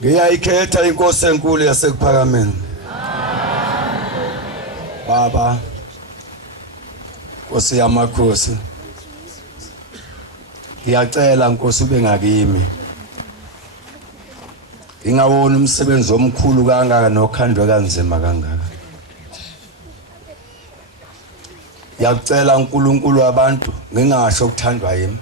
Ngiyayikhetha inkosi enkulu yasekuphakameni. Baba Nkosi yamakhosi, ngiyacela Nkosi ube ngakimi. Ngingawona umsebenzi omkhulu kangaka nokhandwe kanzima kangaka. Ngiyacela uNkulunkulu wabantu ngingasho ukuthandwa yimi.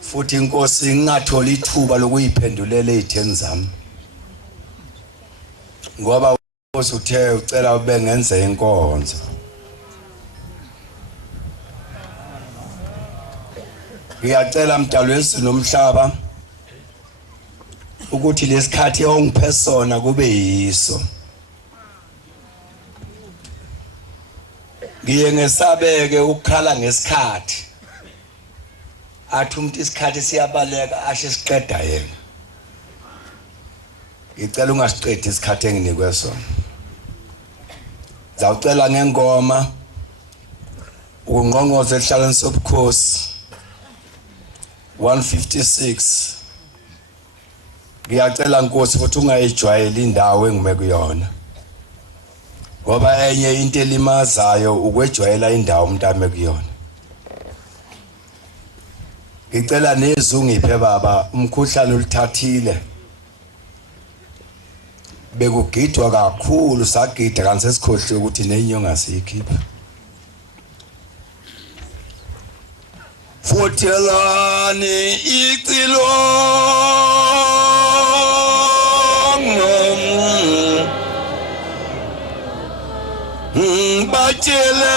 Futhi inkosi ngingatholi ithuba lokuyiphendulela ezitheni zami. Ngoba Nkosi uthe ucela ube ngenze inkonzo. Ngiyacela mdalo wezulu nomhlaba ukuthi lesikhathi ongiphe sona kube yiso. Ngiye ngesabeke ukukhala ngesikhathi. Athi umuntu isikhathi siyabaleka ashe siqeda yena. Ngicela ungasiqedi isikhathi enginikwe sona. Zawucela ngengoma ungqongqoze ehlalweni sobukhosi 156. Ngiyacela Nkosi ukuthi ungayijwayeli indawo engime kuyona. Ngoba enye into elimazayo ukwejwayela indawo umuntu ame kuyona. Ngicela nezwi ngiphe baba umkhuhlane ulithathile. Bekugidwa kakhulu sagida kanti sesikhohle ukuthi nenyonga siyikhipha. Futhelani icilo batshele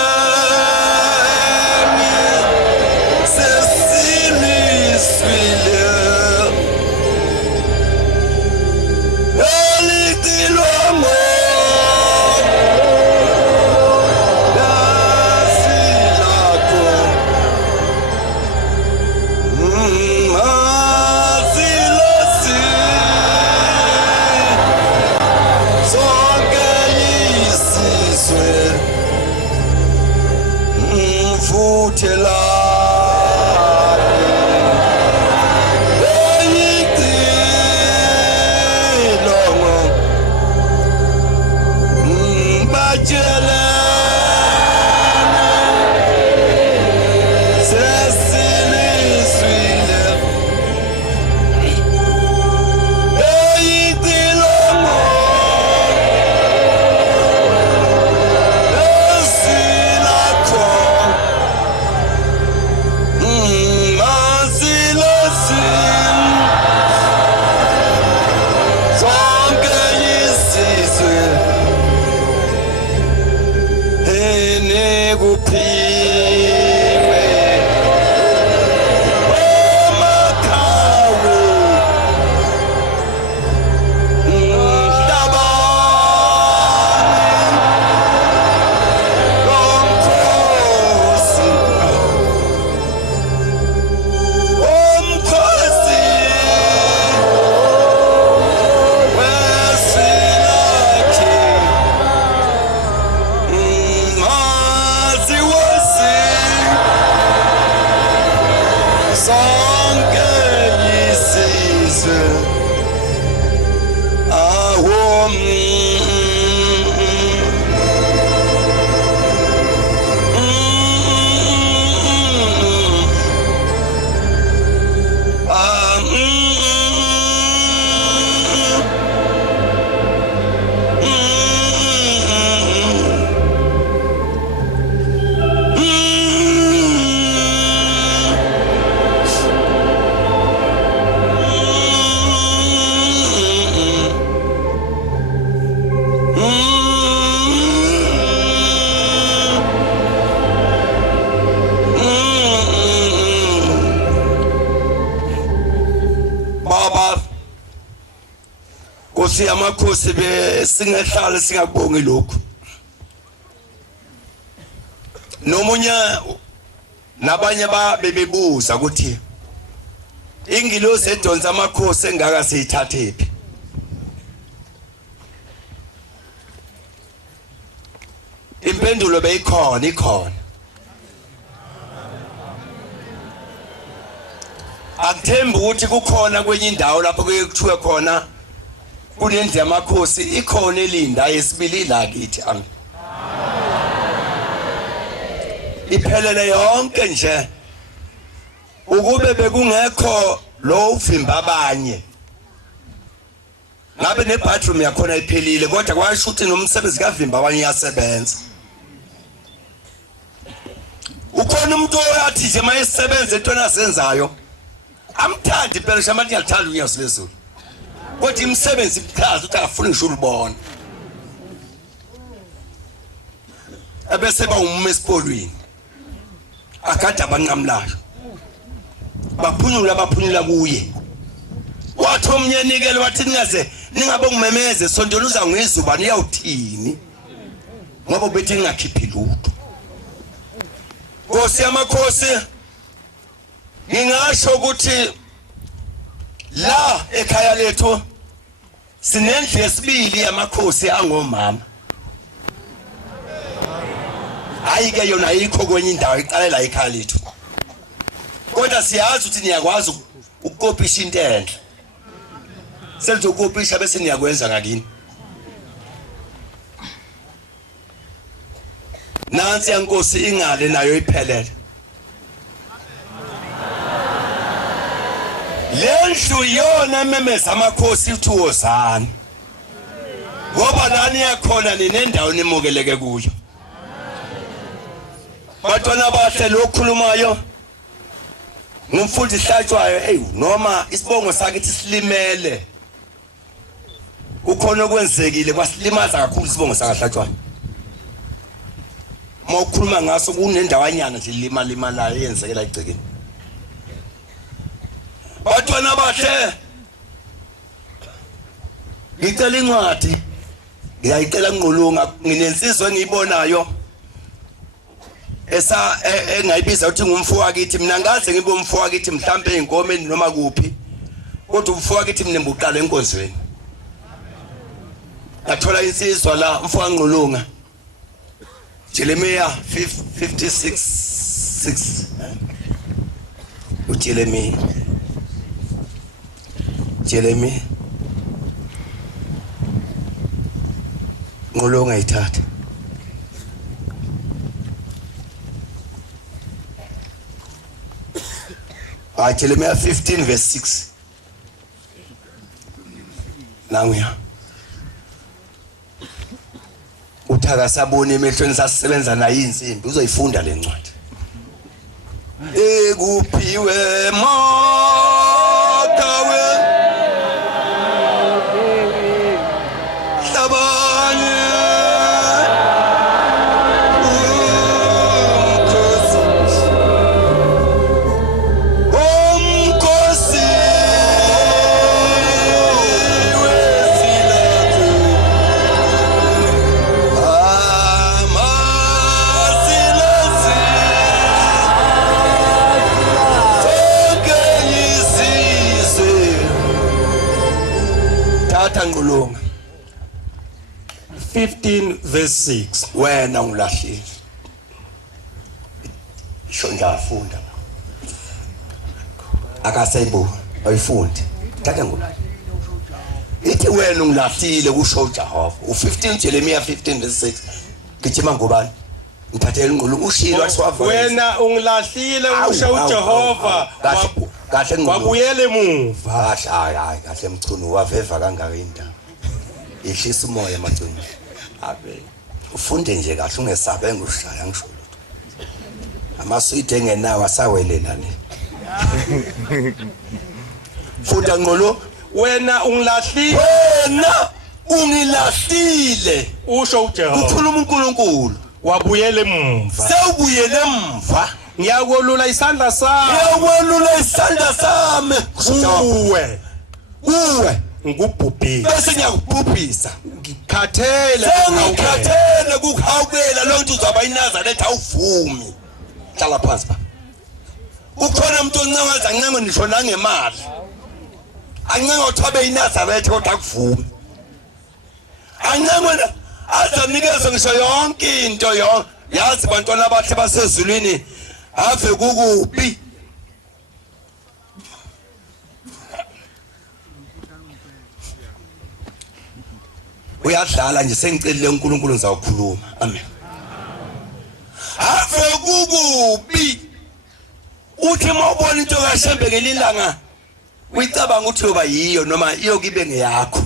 Amakhosi besingehlala singakubongi lokho. Nomunye nabanye bebebuza ukuthi ingilosi edonsa amakhosi engaka seyithathephi. Impendulo beyikhona. Akuthembi ukuthi kukhona kwenye indawo lapho kuthiwe khona kunendlu yamakhosi ikhona elinda yesibili la kithi iphelele yonke nje ukube bekungekho lo uvimba abanye ngabe nebathroom yakhona iphelile kodwa kwasho ukuthi nomsebenzi kavimba abanye yasebenza ukhona umuntu oyathi nje mayesebenza entona asenzayo amthandi phela shamathi ngiyathanda unyaso lezulu kodwa imsebenzi ichaza ukuthi akafuni ngisho ulibona ebese ba umume esipolini akade abanqamlayo baphunyula kuye wathi omnyenikele wathi ningaze ningabe ngimemeze sontolo uza ngizuba niyawuthini ngoba bethi ngingakhiphi lutho Nkosi yamakhosi ngingasho ukuthi la ekhaya lethu sinendlu yesibili yamakhosi angomama ayike yona ayikho kwenye indawo iqalela ekhaya lethu kodwa siyazi ukuthi niyakwazi ukukopisha into enhle selizokopisha bese niyakwenza ngakini nansi yankosi ingale nayo iphelele lendlu yona memeza amakhosi uthuzana ngoba lani yakhona ninendawo nimukeleke kuyo batwana bahle lokhulumayo ngumfundi hlatshwayo noma isibongo sakithi silimele ukhona okwenzekile kwasilimaza kakhulu isibongo sakahlatshwayo mawukhuluma ngaso kunendawanyana nje lima la yenzekela igcekeni batwana bahle ngicela incwadi ngiyayicela ngqulunga nginensizwe engiyibonayo engayibiza ukuthi ngumfowakathi mina ngaze ngibe umfowakathi mhlambe einkomeni noma kuphi kodwa umfowakathi mina ngibuqala enkonzweni ngathola insizwa la umfowakathi ngqulunga Jeremiah 56:6 uJeremiah ngolonga ithatha Jeremiah 15:6 nanguya uthaka sabona emehlweni sasisebenza nayo insimbi uzoyifunda lencwadi ekuphiwe makawe hlabanye ngqulunga 15:6 wena unglahlile isho ngiyafunda akaseyibu ayifundi thatha ngula ithi wena unglahlile kusho uJehova u15 Jeremiah 15:6 ngijima ngubani ngithathela ingqulu ushilo asiwava wena ungilahlile usho uJehova kahle wabuyele emuva hayi kahle mchunu waveva kangaka indaba ihlisa umoya emagcini abe ufunde nje kahle ungesabe ngushaya ngisho lutho amaswidi engenawo asawelela le funda ngqolo wena ungilahlile usho uJehova ukhuluma uNkulunkulu wabuyele emuva sewubuyele emuva ngiyakolula isandla sami uwe ngikubhubhisa bese ngiyakubhubhisa ngikhathele kukhawukela lonke uzaba iNazaretha awuvumi hlala phansi baba ukhona umuntu oncengaza ncengo nisho nangemali ancenga uthabe iNazaretha kodwa akuvumi ancenga azanikeze ngisho yonke into yazi bantwana abahle basezulwini ave kukubi uyadlala nje sengicelile uNkulunkulu ngizawukhuluma amen ave kukubi uthi mawubona into kaShembe ngelilanga uyicabanga ukuthi yoba yiyo noma iyo kibe ngeyakho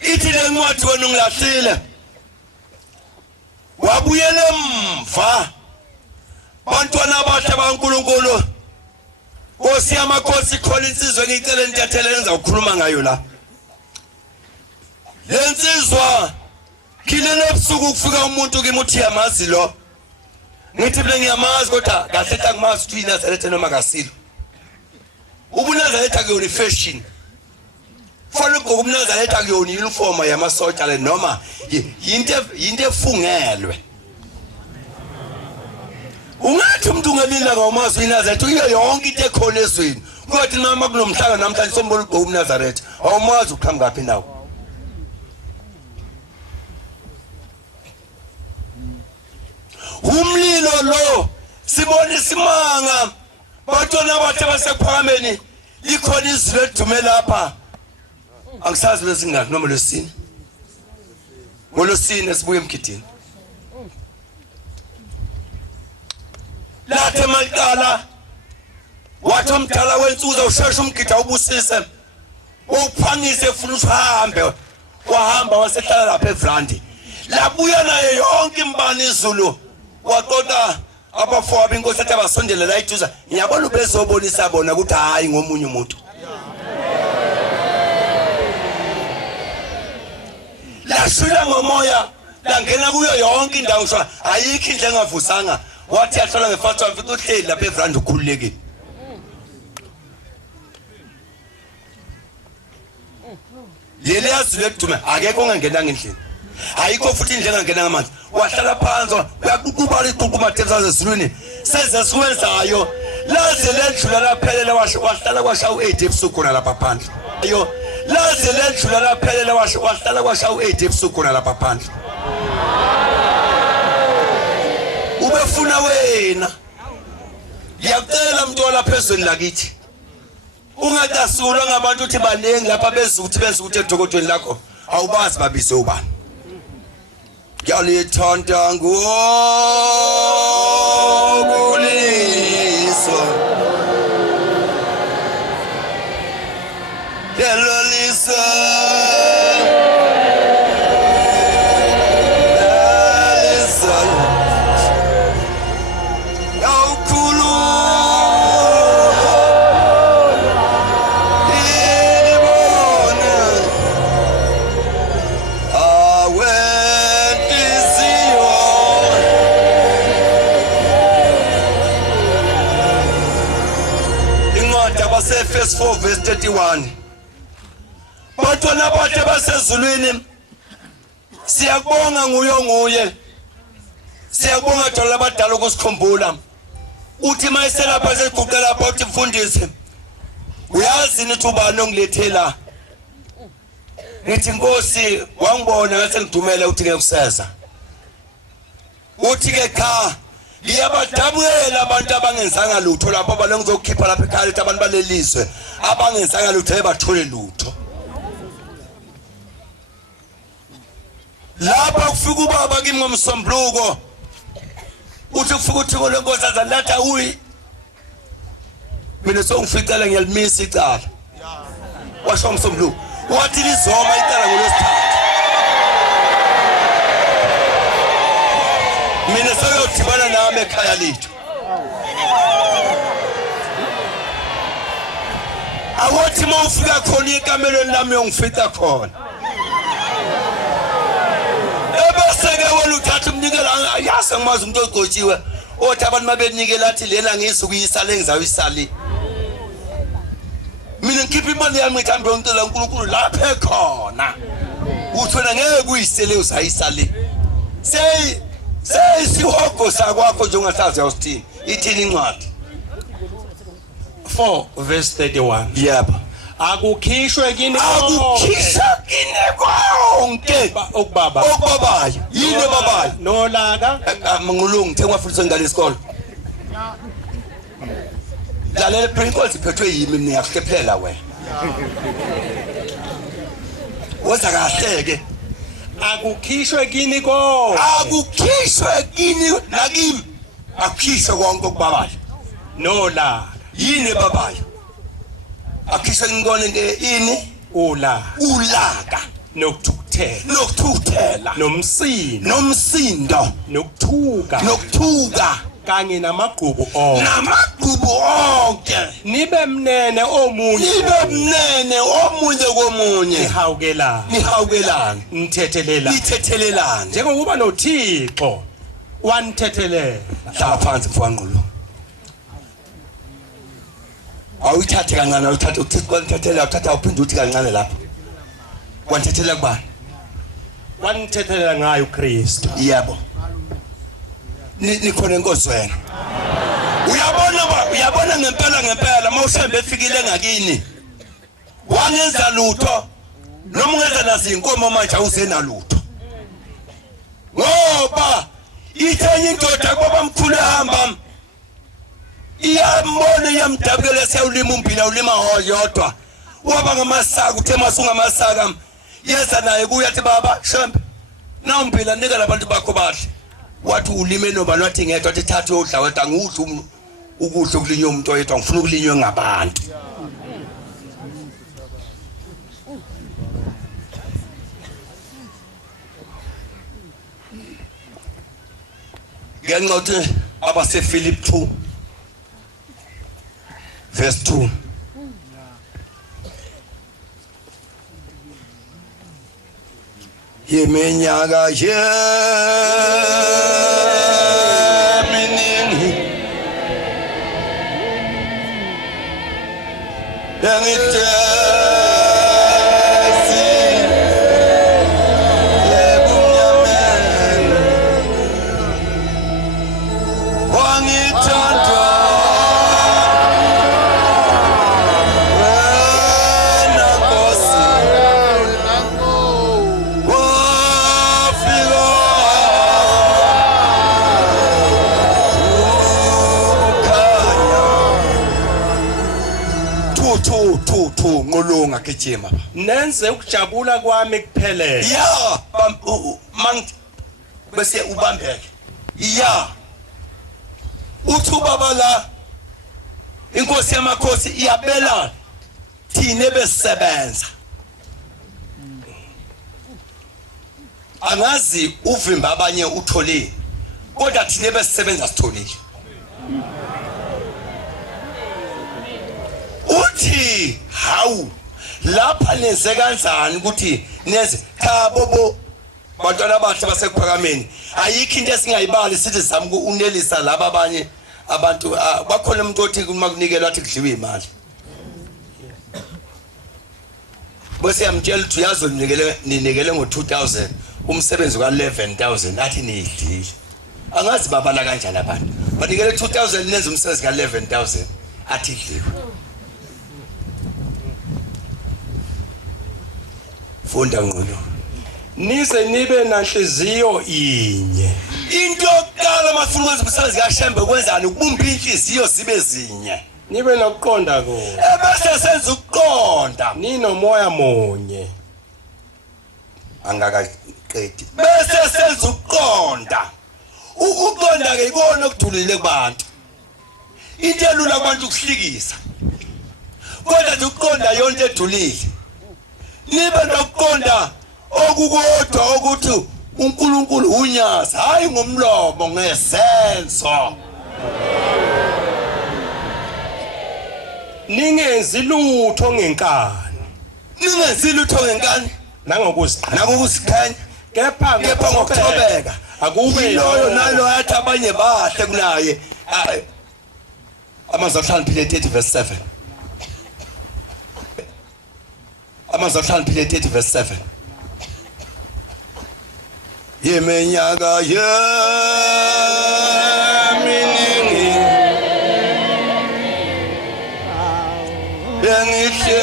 ithi lencwadi wena ungilahlile wabuyele emva bantwana abahle baNkulunkulu Nkosi yamakhosi khona insizwa ngicela ntathele enza ukukhuluma ngayo la lensizwa kilele ebusuku kufika umuntu kimi uthi yamazi lo ngithi mina ngiyamazi kodwa kahle angimazi ukuthi iNazaretha noma kasilo ubuNazaretha kuyona fashion fanele ugqoke uNazaretha kuyona uniform yamasotsha le noma yinto efungelwe ungathi umuntu ungelila ngamazi iNazaretha uyiyo yonke into ekhona ezweni kodwa noma kunomhlanga namhlanje sombona ugqoke uNazaretha awumazi uqhamuka ngaphi nawo umlilo lo sibona isimanga bantwana abathe basekuphakameni likhona izwi edume lapha angisazi lesingaki noma lesine ngolosine sibuye emgidini lathe maqala wathi umdala wensuza usheshe umgida ubusise uphangise ufuna uhambe wahamba wasehlala lapha eVrandi labuya naye yonke imbani izulu waqoqa abafowabo inkosi athi abasondele la iduza ngiyabona ubezobonisa bona ukuthi hayi ngomunye umuntu lashila ngomoya langena kuyo yonke indawo sho ayikho indle engavusanga wathi yahlala ngefatwa mfika uhleli lapha eVrandi ukhululekile yele yazile edume akekho ongangena ngendlela ayikho futhi indle engangena ngamanzi wahlala phansi uyaqukubala iqukuma thesa zesilwini sezesiwenzayo laze ledlula laphelela wahlala kwasha u8 ebusuku khona lapha phandle ayo laze ledlula laphelela wahlala kwasha u8 ebusuku khona lapha phandle ubefuna wena ngiyacela mntwana lapha ezweni lakithi ungadasulwa ngabantu uthi baningi lapha bezuthi benza ukuthi edokodweni lakho awubazi babise ubani Yalithanda ngokuliso Yalolisa Verse 4 verse 31 Bantwana bathe basezulwini siyabonga nguye siyabonga thola abadala ukusikhumbula uthi mayiselapha sequqela lapha uthi mfundisi uyazi nithi ubani ongilethela ngithi Nkosi wangibona ngathi ngidumela uthi ngekuseza uthi ke cha ngiyabadabukela abantu abangenzanga lutho lapho abalengizokhipha lapha ekhaya ukuthi abantu balelizwe abangenzanga lutho ebathole lutho lapha kufika ubaba kimi ngomsombuluko uthi kufika uthiko lenkosi azalatha uyi mina songificela ngiyalimisa icala washo umsombuluko wathi lizoma icala ngolwesithathu mina sayodibana nami ekhaya lethu awothi mawufika khona ekamelweni lami uyongifica khona ebeseke wena uthatha umnikela yase ngimazi umuntu ogcotshiwe othi abantu mabenikela athi lena ngizukuyisala engizawuyisali mina ngikhipha imali yami ngithambe ngicela uNkulunkulu lapha ekhona uthi wena ngeke uyisele usayisali Sesihogo sakwakho njengasazi awusithini ithini incwadi 4 verse 31 yebo akukhishwe kini konke okubabayo yini babayo nolaka mangulungu ngithengwa futhi ngale isikole lalela Prince iphethwe yimi mina yakuhlephela wena woza kahle ke akukhishwe kini konke akukhishwe kini nakimi akukhishwe konke okubabayo nolaka yini babayo akukhishwe ngikone ke ini ulaka nokuthukuthela nomsindo nokuthuka kanye namagqubu onke nibe mnene omunye komunye nihawukelana nithethelelana njengokuba noThixo wanithethelela hlala phansi mfowethu awuyithathe kancane awuthathe uThixo kwanithethelela uthatha uphinde uthi kancane lapha wanthethelela kubani wanithethelela ngayo uKristu yebo nikhona inkosi wena uyabona ngempela mawusembe efikile ngakini wangenza lutho noma ungenza nazinkomo manje awusenalutho ngoba ithenye indoda ngoba mkhulu ehamba iyambona iyamdabukela siyawulima umbila ulima yodwa waba ngamasaka uthe masungamasaka yeza naye kuyathi baba shembe na umbila nika labantu bakho badle wathi ulime nobani wathi ngedwa wathi thatha udla wethu angudla ukudla okulinywa umuntu oyedwa ngifuna ukulinywa ngabantu ngenxa abase Philip 2 verse 2 yeminyaka yeminingi yangitesi yebumnyameni wangithanda wena Nkosi thu ngolunga gijima nenze ukujabula kwami kuphelele ya bese ubambeke ya uthuba bala inkosi yamakhosi iyabela thine besebenza angazi uvimba abanye uthole kodwa thine besebenza sitholile uthi hawu lapha nenze kanjani ukuthi neze cha bobo bantwana bahle basekuphakameni ayikho into esingayibali sithi zama unelisa laba abanye abantu bakhona umuntu othi uma kunikelwa athi kudliwe imali bese yamtshela ukuthi ninikele ngo2000 umsebenzi ka11000 athi niyidlile angazi babala kanjani abantu banikele 2000 nenze umsebenzi ka11000 athi idliwe funda ngqondo nize nibe nanhliziyo inye into yokuqala mafuna ukwenza umsebenzi kaShembe kwenzani ukubumba inhliziyo zibe zinye nibe nokuqonda ko ebese senza ukuqonda ninomoya munye angakaqedi bese senza ukuqonda ukuqonda ke ikona okudulile kubantu into elula abantu ukuhlikisa kodwa ukuqonda yonke edulile nibe nokuqonda okukodwa ukuthi uNkulunkulu unyazi hayi ngomlomo ngesenzo ningenzi lutho ngenkani nangokuziqhenya kepha ngokuthobeka akube loyo nalo yathi abanye bahle kunaye amazahlala phile 30 verse 7 amazahlala phile 30 verse 7 yeminyaka yeminingi yangihlezi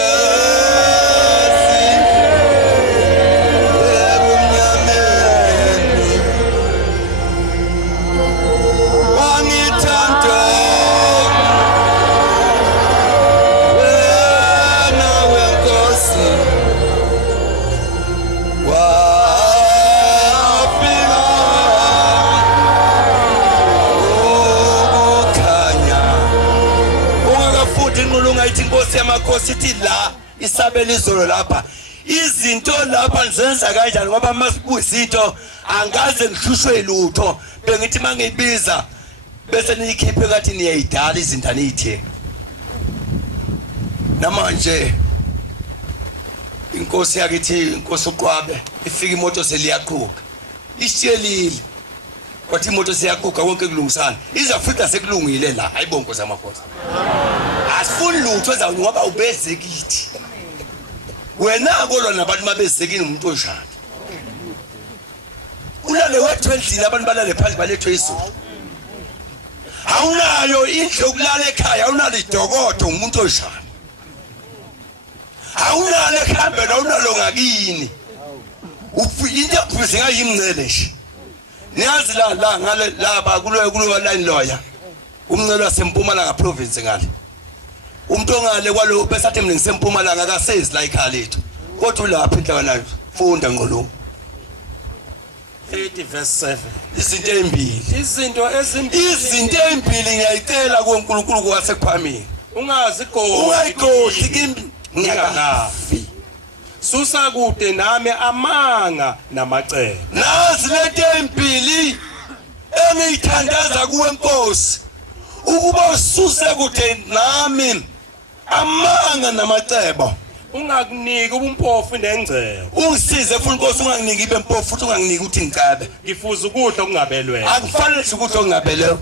ebumnyameni wangithanda kodwa inqulunga ithi inkosi yamakhosi ithi la isabela izolo lapha izinto lapha nizenza kanjani ngoba masibuyizinto angaze ngihlushwe lutho bengithi mangiyibiza bese niyikhiphe kathi niyayidala izinto anithi namanje inkosi yakithi inkosi uqwabe ifika imoto seliyaqhuka isiyelile kwathi imoto siyaquqa konke kulungisana izafika sekulungile la hayibo inkosi yamakhosi asifuni lutho ezawuni ngoba ubezekithi wena kolwa nabantu mabezekini umuntu onjani ulale wethu endlini abantu balale phansi balethwe izulu awunayo indlu yokulala ekhaya awunalo idokodo umuntu onjani awunalo ekhambela awunalo ngakini into kuze ngayimncele nje niyazi la ngale laba kulo line lawyer umncele waseMpumalanga province ngale umuntu ongale kwalo besathi mina ngiseMpumalanga akasezi la ekhaya lethu kodwa ulapha enhlakanayo funda ngqolo 30 verse 7 izinto ezimbili izinto ezimbili ngiyayicela kuNkulunkulu kwasekuphamini ungayigodli kimi ngiyakafi susa kude nami amanga namacebo nazi lento ezimbili engiyithandaza kuwe Nkosi ukuba ususe kude nami amanga namacebo ungakuniki ubumpofu nengcebo ungisize futhi Nkosi unganginiki ibempofu futhi unganginiki uthi ngicabe ngifuza ukudla okungabelweyo akufanele ukudla okungabelweyo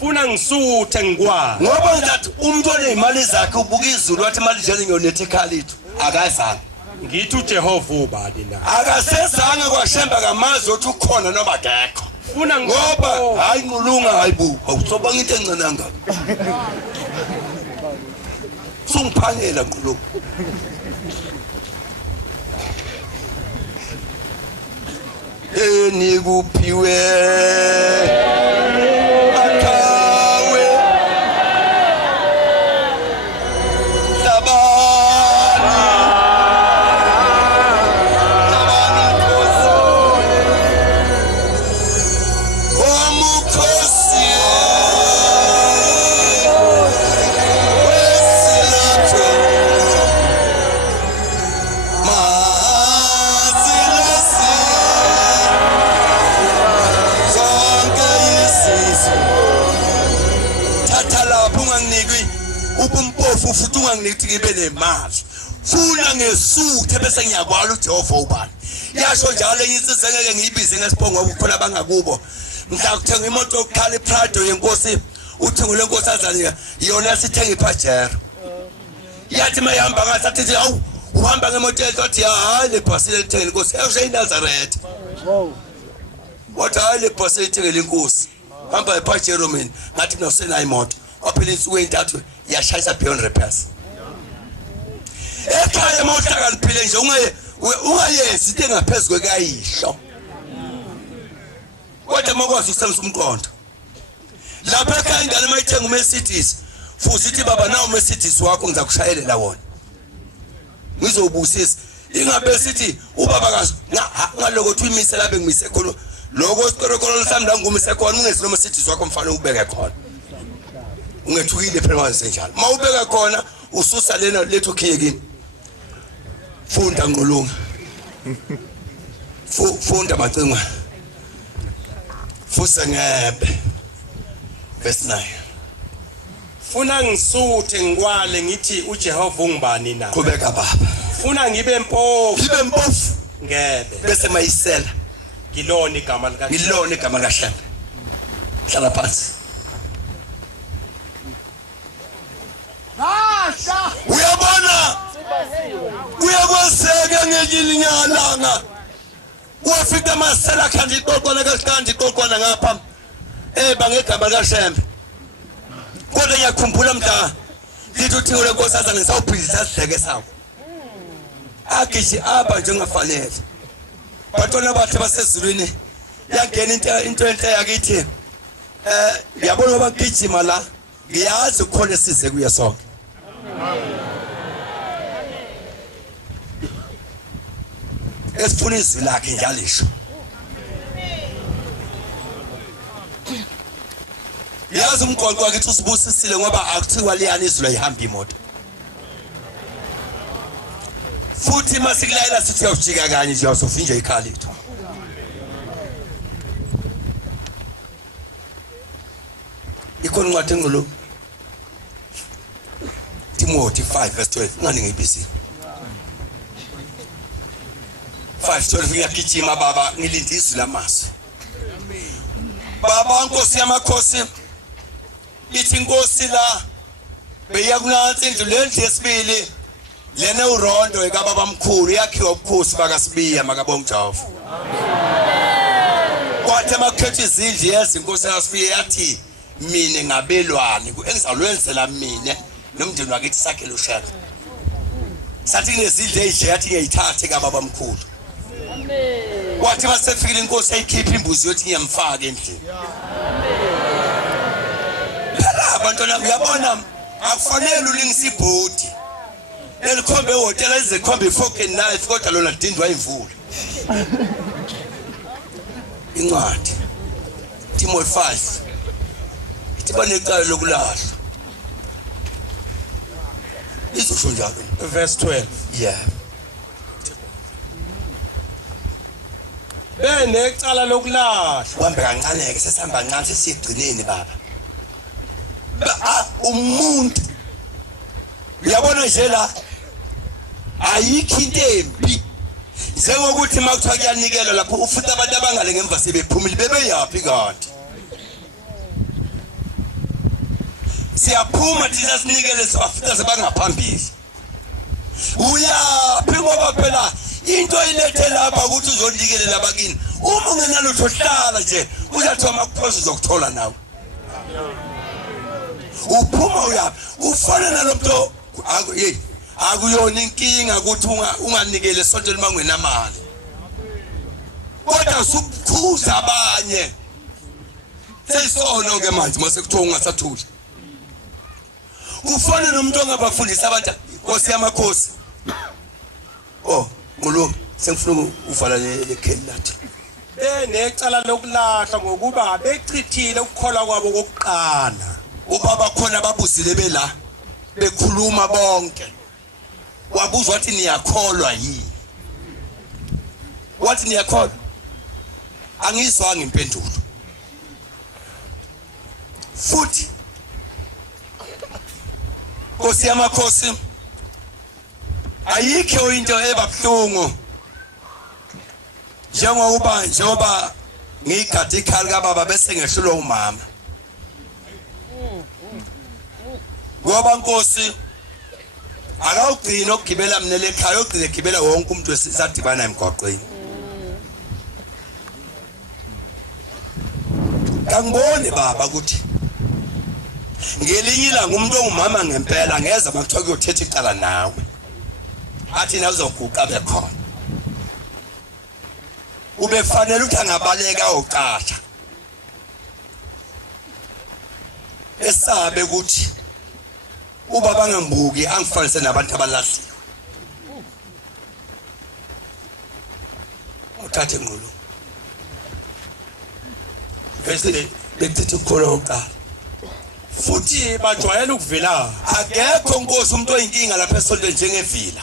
funa ngisuthe ngikwazi ngoba ngathi umuntu onezimali zakhe ubuka izulu wathi imali njalo ngiyolethe ekhaya lethu akazange ngithi uJehova ubani na akasezange kwashemba ngamazi othi ukhona noma akekho funa ngoba hayi nqulunga hayibu awusoba ngithi encenanga sungiphangela nqulunga nikuphiwe akawe tabana Nkosi omukhosi wesilatho ubumpofu futhi ungangithi ngibe nemali funa ngesuthe bese ngiyakwala uJehova ubani yasho njalo insizwe ngeke ngiyibize ngesibongo ukukhona abangakubo mhla kuthenga imoto yokukhala iPrado yenkosi uthengo lenkosi azalika yona sithenga iPajero yathi mayihamba ngasathi awu uhamba ngemoto ethi hayi le bhasi lethenge inkosi eshe iNazareth wathi hayi le bhasi lethenge inkosi hamba iPajero mina ngathi mina usena imoto waphela insuku entathu yashayisa beyond repairs ekhaya mawuhlakaniphile nje ungayezi into engaphezulu kwekayihlo kodwa makwazi ukusebenzisa umqondo lapha ekhaya ingane mayithenga uMercedes futhi ithi baba nawo uMercedes wakho ngizakushayelela wona ngizobusisa ingabe sithi ubaba ngaloko uthi uyimise lapha ngimise khona lokho sikorokolo sami la ngumise khona ungethi noma Mercedes wakho mfana ubeke khona ungethukile phela manje njalo mawubeka khona ususa lena lethu khiyekini funda nqulunga funda macingwa fusa ngebe verse 9 funa ngisuthe ngikwale ngithi uJehova ungubani na qhubeka baba funa ngibe mpofu ngebe bese mayisela ngilona igama likaHlanga hlala phansi uyabona uyakwazeka ngekilinyalanga wafika masela khandi iqoqwana kaHlanga iqoqwana ngapha bangegama likaShembe kodwa ngiyakhumbula mhla lithi uThixo lenkosi azange sawuphilisa sidleke sakho akithi apha njengafanele batona bathi basezulwini yangena into enhle yakithi yabona ngoba ngigijima la ngiyazi ukhona size kuye sonke esifuna izwi lakhe njalisho yazi umgwaqo wakithi usibusisile ngoba akuthiwa liyani izulu ayihamba imoto futhi masikulayela sithi uyawujika kanye nje usofinja ikhala lethu ikhona incwadi engqolo Timothy 5:12 ngani ngibisi 5:12 ngiyagijima baba ngilinde izwi lamazwi baba Nkosi yamakhosi ithi inkosi la beyakunansi indlu lendlu yesibili lena urondo ekababa mkhulu yakhiwa ubukhosi bakaSibiya makabongjavu kwathi amakhethi izindlu yezinkosi kaSibiya yathi mine ngabelwani engizalwenzela mina nomndeni wakithi sakhela ushaka sathi kunezindlu ezidle yathi ngiyayithathe kababa mkhulu amen kwathi masefikile inkosi ayikhipha imbuzi yothi ngiyamfaka endlini phela abantwana uyabona akufanele ulingisa ibhodi elikhombe ehotela izekhombe ifork and knife kodwa lona dindwa imvula incwadi Timothy 5 ithi banecala lokulahla izosho njalo verse 12 yeah benecala lokulahla kuhambe kancane ke sesihamba kancane sesigcineni baba umuntu uyabona nje la ayikho into embi njengokuthi makuthiwa kuyanikelwa lapho ufuthi abantu abangale ngemva sebephumile bebeyapi kanti siyaphuma thina sinikele sibafuta sebangaphambili uyapi ngoba phela into ilethe lapha ukuthi uzondikelela abakini uma ungenalutho hlala nje uzathiwa makuphosa uzokuthola nawe uphuma uyapi ufana nalomuntu akuyona inkinga ukuthi unganikele sonto limangwenamali kodwa usukhuza abanye seyisono ke manje mase kuthiwa ungasathuli kufana nomuntu ongabafundisa abantu Nkosi yamakhosi Ngulungu sengifuna uvala lekheli lathi benecala lokulahla ngokuba bechithile ukukholwa kwabo kokuqala ubaba khona babuzile bela bekhuluma bonke wabuzwa wathi niyakholwa yini wathi niyakholwa angizwanga impendulo futhi Nkosi yamakhosi ayikho into ebabhlungu njengoba ngigade ikhali kababa bese ngehlulwa umama ngoba Nkosi akawugcina ukugibela mina lekhaya ugcina egibela wonke umuntu wesadibana emgwaqweni kangibone baba ukuthi ngelinye ilanga umuntu ongumama ngempela ngeza makuthiwa kuyothetha icala nawe athi nawe uzoguqa bekhona ubefanele ukuthi angabaleka oqasha esabe ukuthi ubaba ngembuki angifanise nabantu abalahliwe uthathe ngqolo bese bethethe ukukholwa oqala futhi bajwayele ukuvela akekho Nkosi umuntu oyinkinga lapha esontweni njengevila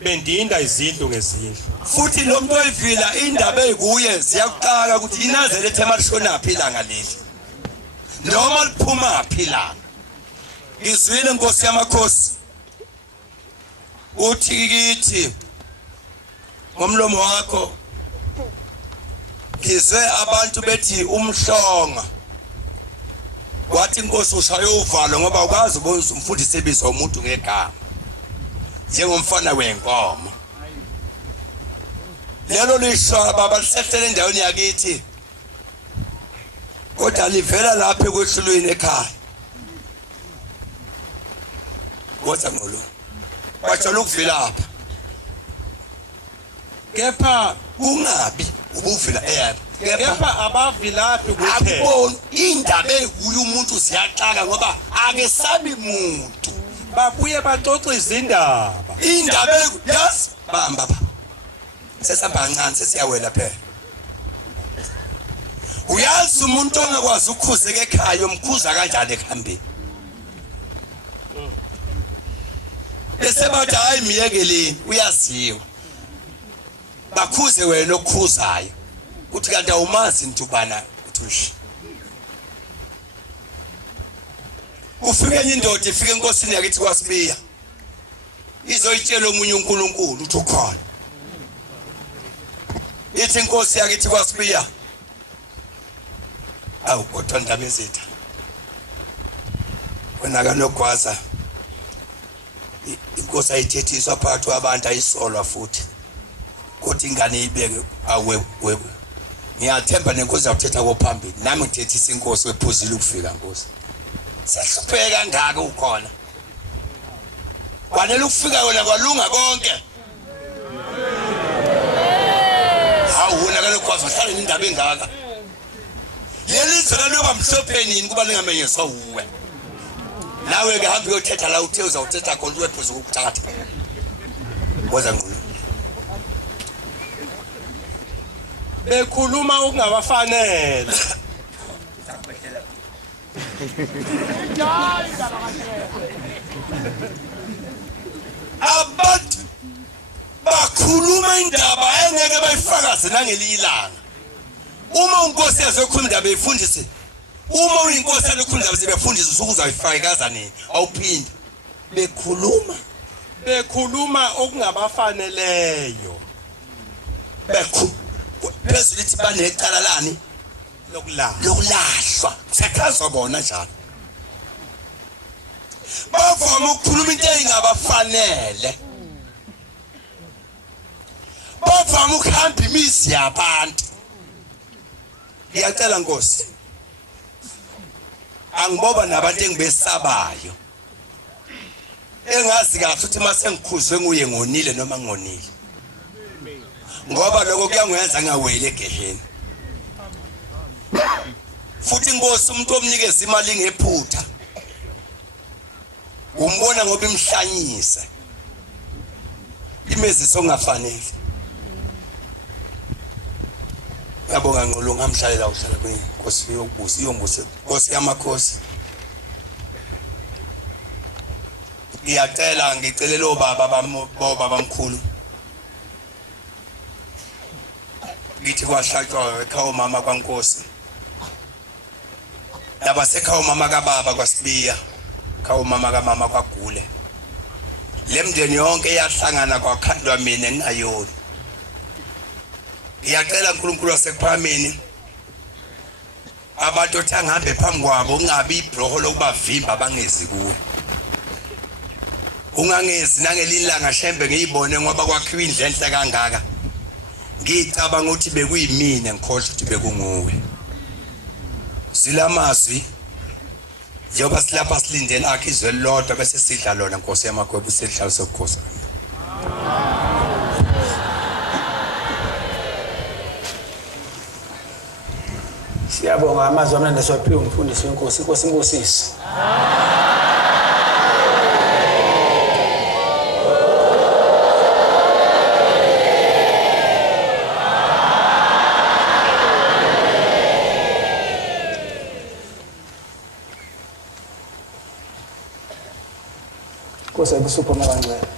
bendinda izindlu ngezindlu futhi lo muntu oyivila indaba ezikuye ziyakuqaka ukuthi inazele ethemalishona philanga leli noma liphuma philanga ngizwile Nkosi yamakhosi uthi kithi ngomlomo wakho ngizwe abantu bethi umhlonga wathi Nkosi ushaye uvalo ngoba ukwazi ukubonisa umfundisi ebiza umuntu ngegama njengomfana wenkomo lelo lishwa baba lisehlele endaweni yakithi kodwa livela lapha ekwehlulweni ekhaya kodwa ngolo bajala ukuvela lapha kepha kungabi ubuvela kepha abavilaphi kuphela akubona indaba ekuyo umuntu siyaxaka ngoba akesabi umuntu babuye baxoxa izindaba indaba yes bamba sesihamba kancane sesiyawela phela uyazi umuntu ongakwazi ukukhuza ekhaya umkhuza kanjani ekhambeni bese bathi hayi miyekeleni uyaziwa bakhuze wena okukhuzayo uthi kanti awumazi intubana uthi ufike enye indoda ifike enkosini yakithi kwaSibiya izoyitshela omunye uNkulunkulu uthi ukhona ithi inkosi yakithi kwaSibiya awu kodwa ndaba ezitha wena kanogwaza inkosi ayithethiswa phakathi kwabantu ayisolwa futhi kodwa ingane ibeke awe ngiyathemba nenkosi yakuthetha kophambili nami ngithethisa inkosi wephuzile ukufika nkosi sehlupheka ngaka ukhona kwanele ukufika wena kwalunga konke hawu wena kanogwaza hlala indaba engaka yelizwe laloba mhlophe nini kuba lingamenyeswa uwe nawe ke hamba uyothetha la uthe uzawuthetha khona uwephuza ukuthatha ngoza ngqulu bekhuluma okungabafanele abantu bakhuluma indaba engeke bayifakaze nangelilanga uma unkosi yazokhuluma indaba efundise uma uyinkosi yazokhuluma indaba sebefundisa usuku uzayifakaza nini awuphindi bekhuluma okungabafaneleyo phezulu ithi banecala lani lokulahlwa sakazo bona njalo bavama ukukhuluma into engabafanele bavama ukuhamba imizi yabantu ngiyacela nkosi angiboba nabantu engibesabayo engazi kahle ukuthi mase ngikhuzwe nguye ngonile noma ngonile ngoba lokho kuyangenza ngawele egeheni futhi inkosi umuntu omnikeza imali ngephutha umbona ngoba imhlanyisa imeziso ongafanele yabonga ngqolo ngamhlalela uhlala kwenkosi yokubusa iyombusa Nkosi yamakhosi ngiyacela ngicelela obaba bamkhulu ngithi kwahlatywa ekhaya umama kwaNkosi laba sekhaya umama kaBaba kwaSibiya ekhaya umama kaMama kwaGule lemndeni yonke yahlangana kwakhandwa mina engayoni ngiyacela uNkulunkulu wasekhwameni abantu othi angihambe phambi kwabo ungabi ibroho lokubavimba bangezi kuwe ungangezi nangelilanga shembe ngiyibone ngoba kwakhiwa indle enhle kangaka ngicabanga ukuthi bekuyimina ngikhohle ukuthi bekunguwe silamazwi njengoba silapha silindele akhe izwe lodwa bese sidla lona Nkosi yamakhosi usedlala sokukhosa siyabonga amazwi amnandi esiwaphiwe umfundisi wenkosi inkosi imbusise Nkosi ayibusupho mabangcwele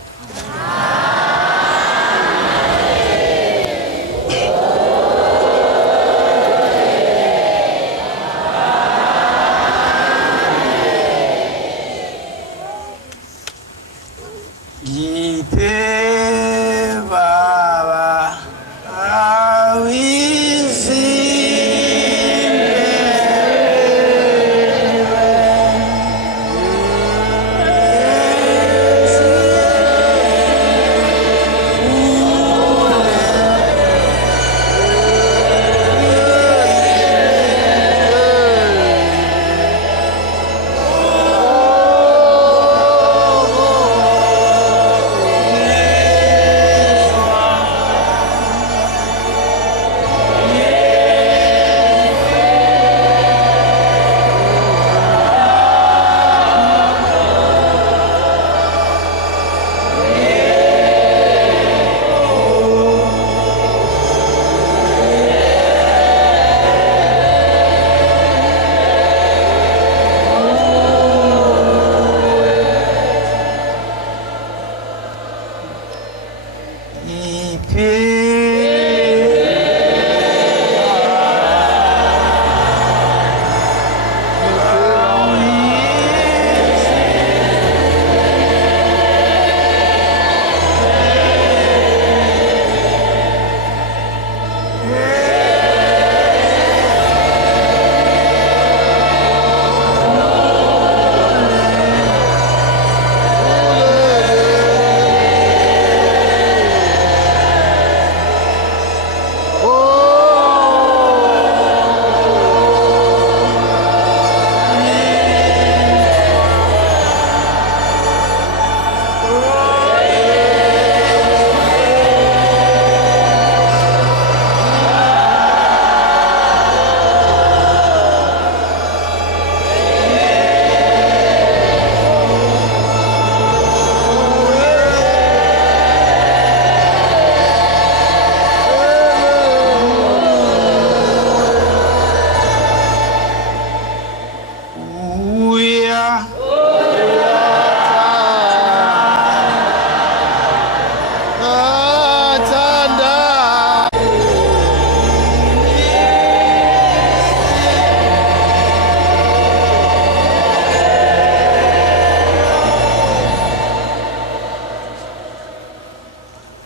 Hallelujah.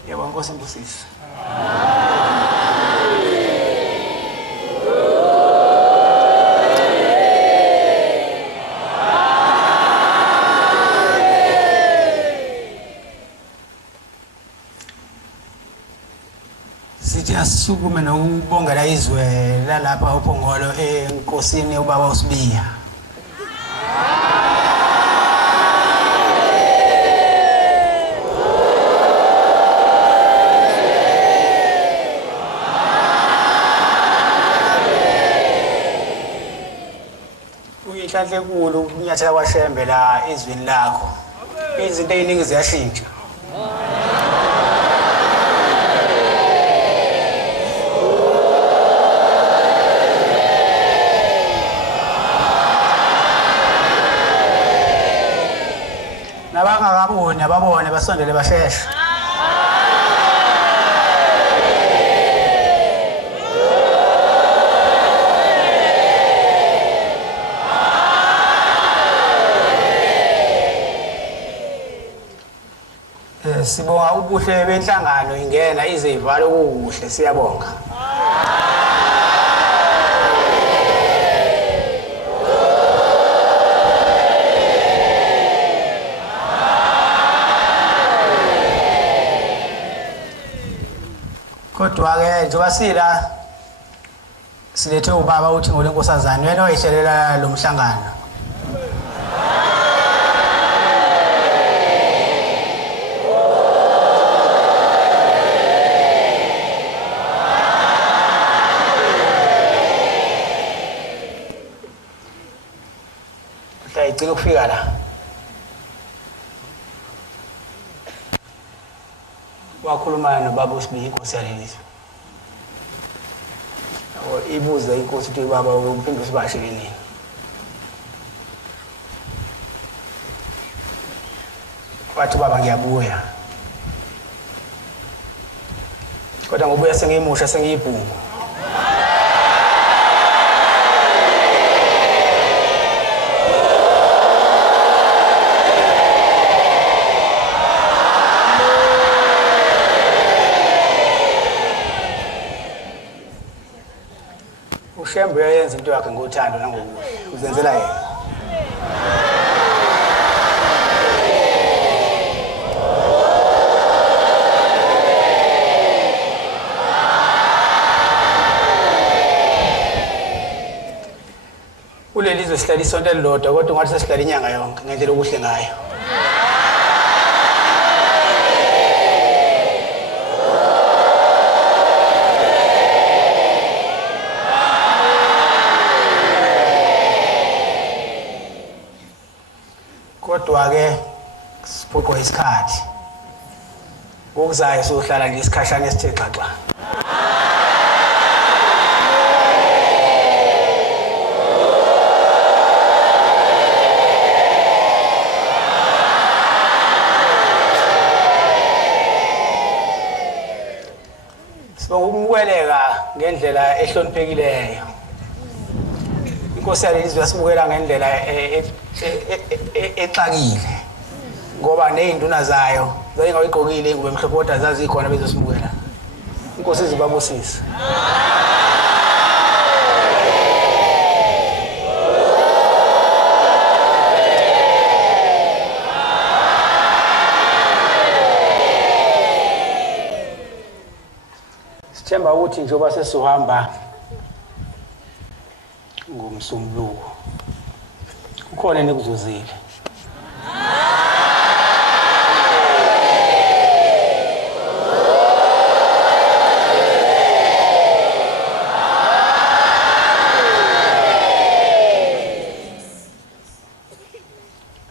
Yebo Nkosi Mbusisi. Sithi asisukume nokubonga la izwe lalapha uPhongolo enkosini ubaba uSibiya. Uyinhlanhla enkulu ukunyathela kwaShembe la izwini lakho. Izinto eziningi ziyashintsha. Nabangakaboni ababone basondele basheshe. Sibonga ubuhle benhlangano ingena ize ivale okuhle siyabonga. Kodwa ke njengoba sila silethe ubaba uthi ngolenkosazana wena oyihlelela lo mhlangano. Ngicela ukufika la. Wakhuluma nobaba uSibiya inkosi yalelizwe. Ibuza inkosi ukuthi baba uphinde usibashe nini. Wathi baba ngiyabuya. Kodwa ngobuya sengiyimusha sengiyibhungu. uShembe uyenza into yakhe ngothando nangokuhle uzenzela yena. Kulelizwe sihlala isonto elilodwa kodwa ngathi sesihlala inyanga yonke ngendlela okuhle ngayo. Kodwa ke siphoqwa isikhathi. Okuzayo sohlala nje isikhashana esithe xaxa. Ukumweleka ngendlela ehloniphekileyo. Inkosi yalelizwe yasibukela ngendlela exakile ngoba nezinduna zayo zayingawigqokile ingubo emhlophe kodwa zazikhona bezosibukela. Inkosi izibabusisa. Themba ukuthi njengoba sesizohamba ngomsombuluko ukhona nekuzozile.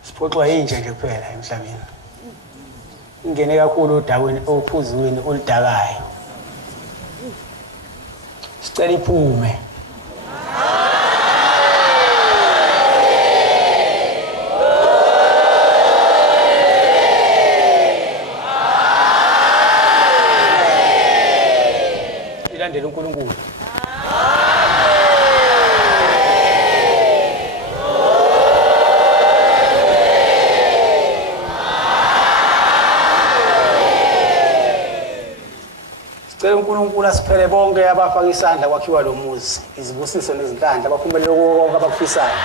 Siphoxwa yinje nje kuphela emhlabeni. Ingene kakhulu odaweni ophuzweni olidakayo. Sicela iphume. uNkulunkulu asiphele bonke abafaka isandla kwakhiwa lo muzi, izibusiso nezinhlanhla abaphumelele konke abakufisayo.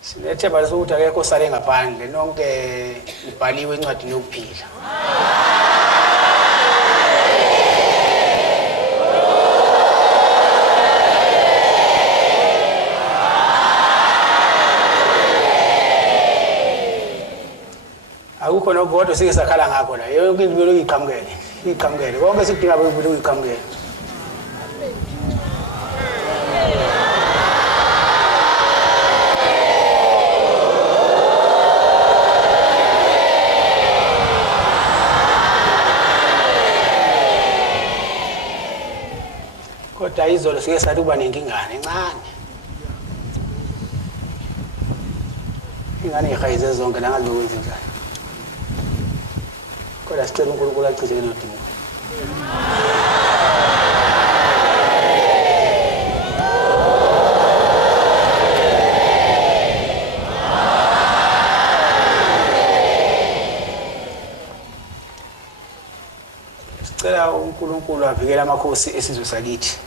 Sinethemba lokuthi akekho sale ngaphandle, nonke ibhaliwe encwadini yokuphila. Akukho nogodwa sike sakhala ngakho la, yonke into kumele uyiqhamukele, konke sikudinga kumele uyiqhamukele. Kodwa izolo sike sathi kuba nenkingane encane. Ingane ihayize zonke la ngazi ukwenza njani. Kodwa sicela uNkulunkulu achize nodimo. Sicela uNkulunkulu avikele amakhosi esizwe sakithi.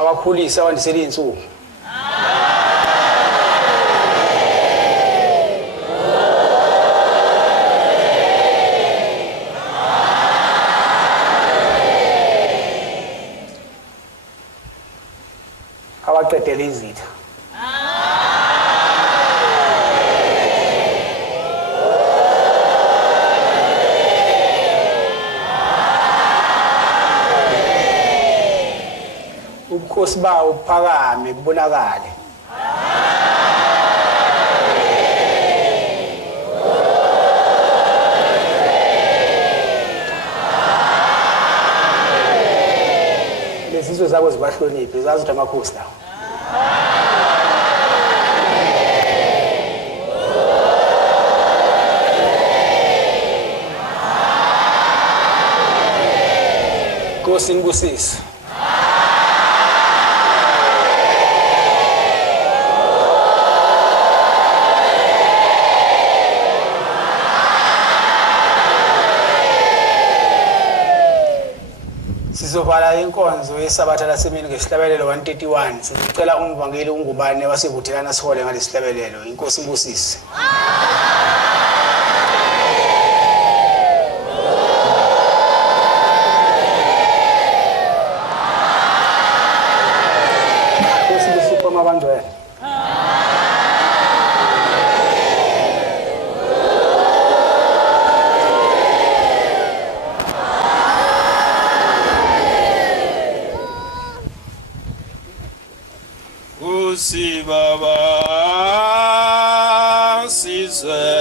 Abakhulisa wandisela insuku. Abaqedela izitha. Ubukhosi bawo buphakame kubonakale. Lezizwe zabo zibahloniphe, zazi ukuthi amakhosi lawo. Nkosi nibusise. Sizovala inkonzo yesabatha lasemini ngesihlabelelo 131. Sicela umvangeli uNgubane wasebuthelana sihole ngalesihlabelelo. Inkosi ibusise. Inkosi ibusise amabandwele. Usi baba sizwe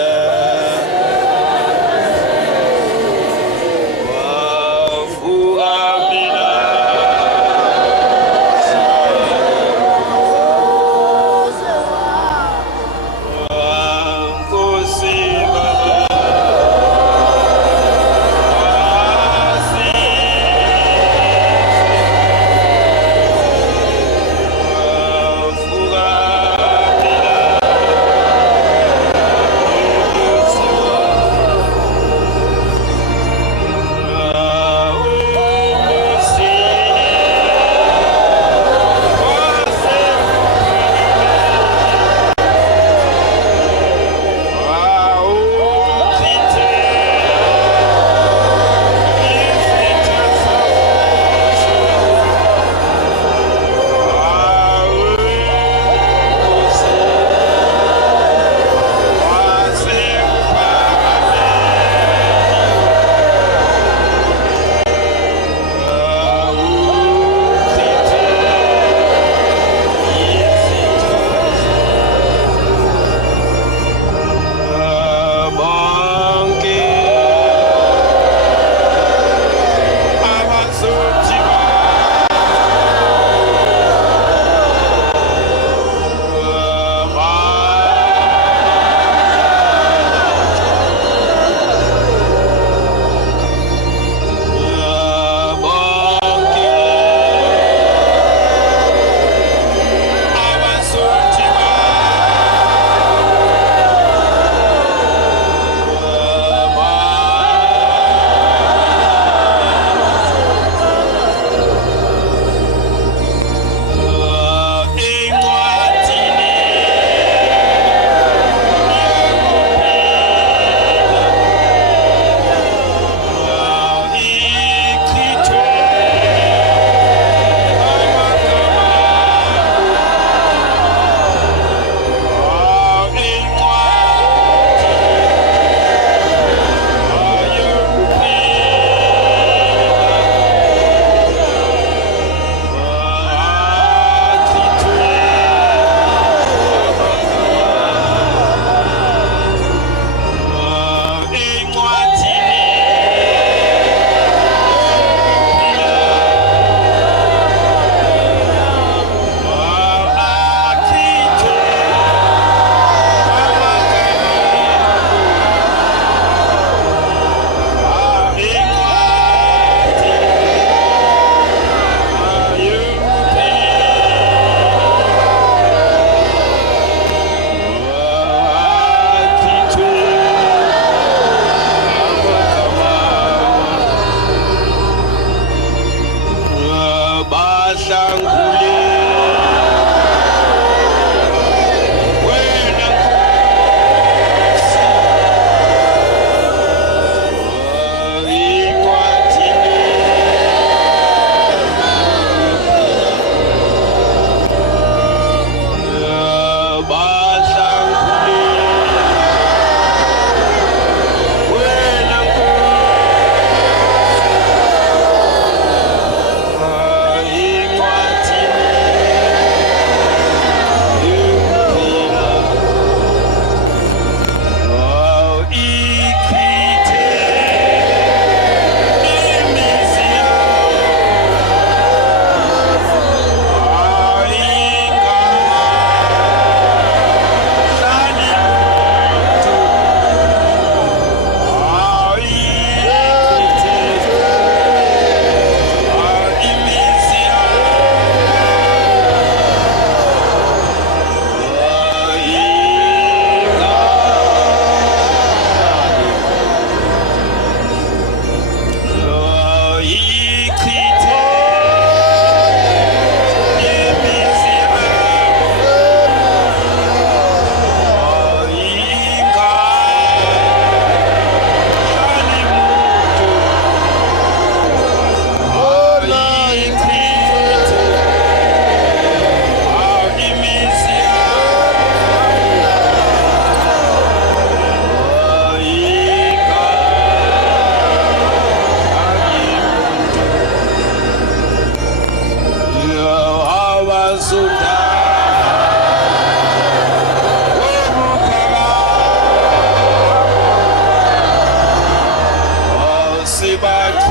sibaxhasa